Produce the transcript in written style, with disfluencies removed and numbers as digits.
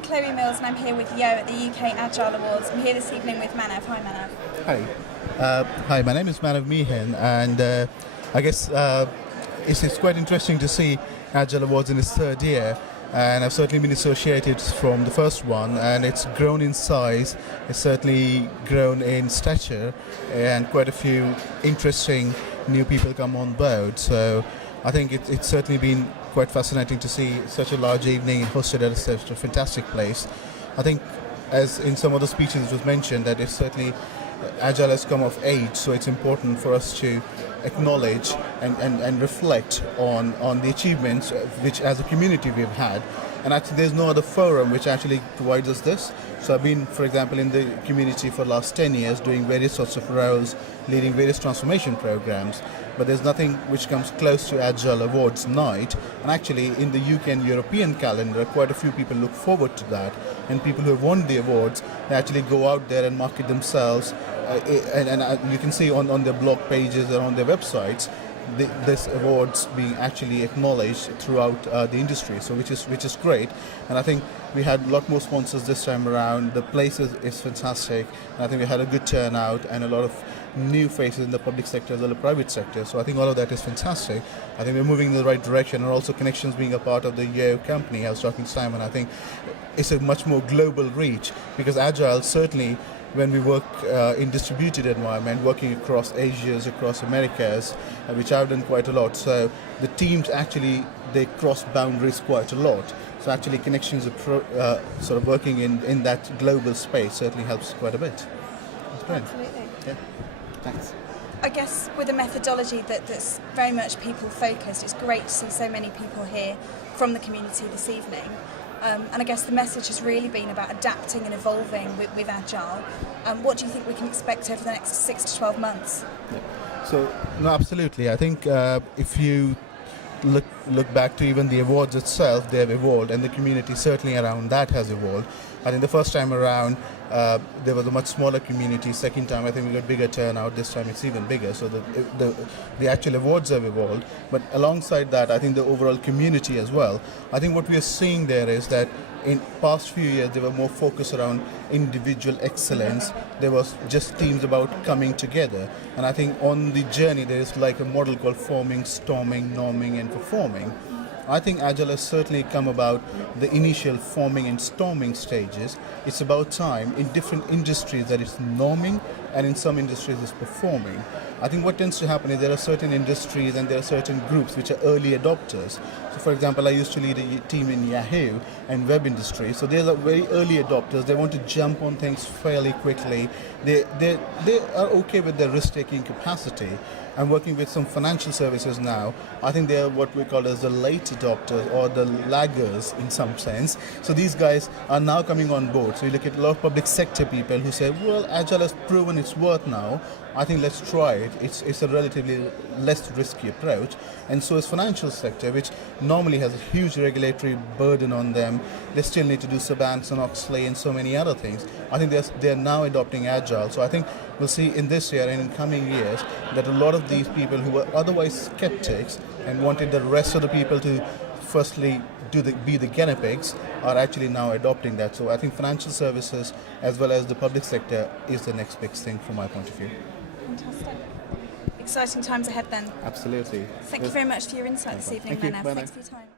I'm Chloe Mills and I'm here with Yo at the UK Agile Awards. I'm here this evening with Manav. Hi Manav. Hi, my name is Manav Mehan, and I guess it's quite interesting to see Agile Awards in its third year, and I've certainly been associated from the first one, and it's grown in size, it's certainly grown in stature, and quite a few interesting new people come on board. So I think it's certainly been quite fascinating to see such a large evening hosted at such a fantastic place. I think, as in some of the speeches it was mentioned, that it's certainly Agile has come of age, so it's important for us to acknowledge and reflect on the achievements which as a community we've had. And actually there's no other forum which actually provides us this. So I've been, for example, in the community for the last 10 years doing various sorts of roles, leading various transformation programs, but there's nothing which comes close to Agile Awards night. And actually in the UK and European calendar, quite a few people look forward to that, and people who have won the awards, they actually go out there and market themselves, and you can see on their blog pages and on their websites this awards being actually acknowledged throughout the industry, so which is great. And I think we had a lot more sponsors this time around. The place is fantastic, and I think we had a good turnout and a lot of new faces in the public sector as well as the private sector. So I think all of that is fantastic. I think we're moving in the right direction, and also Connections being a part of the Yo company. I was talking to Simon, I think it's a much more global reach, because Agile certainly, when we work in distributed environment, working across Asias, across Americas, which I've done quite a lot. So the teams actually, they cross boundaries quite a lot. So actually Connections sort of working in that global space certainly helps quite a bit. That's great. Absolutely. Yeah. Thanks. I guess with a methodology that's very much people focused, it's great to see so many people here from the community this evening. And I guess the message has really been about adapting and evolving with Agile. What do you think we can expect over the next 6 to 12 months? Yeah. So, no, absolutely. I think if you look back to even the awards itself, they have evolved, and the community certainly around that has evolved. I think the first time around there was a much smaller community. Second time I think we got bigger turnout. This time it's even bigger. So the actual awards have evolved. But alongside that, I think the overall community as well. I think what we are seeing there is that in past few years they were more focused around individual excellence. There was just teams about coming together. And I think on the journey there is like a model called forming, storming, norming and performing. I think Agile has certainly come about the initial forming and storming stages. It's about time in different industries that it's norming, and in some industries it's performing. I think what tends to happen is there are certain industries and there are certain groups which are early adopters. So for example, I used to lead a team in Yahoo and web industry. So they're very early adopters. They want to jump on things fairly quickly. They are okay with their risk-taking capacity. I'm working with some financial services now. I think they are what we call as the late adopters or the laggers in some sense. So these guys are now coming on board. So you look at a lot of public sector people who say, well, Agile has proven its worth now. I think let's try it. It's a relatively less risky approach. And so is financial sector, which normally has a huge regulatory burden on them. They still need to do Sarbanes-Oxley and so many other things. I think they're now adopting Agile. So I think we'll see in this year and in coming years that a lot of these people who were otherwise skeptics and wanted the rest of the people to firstly be the guinea pigs are actually now adopting that. So I think financial services as well as the public sector is the next big thing from my point of view. Fantastic. Exciting times ahead then. Absolutely. Thank you very much for your insight this evening, Manav. Thanks for your time.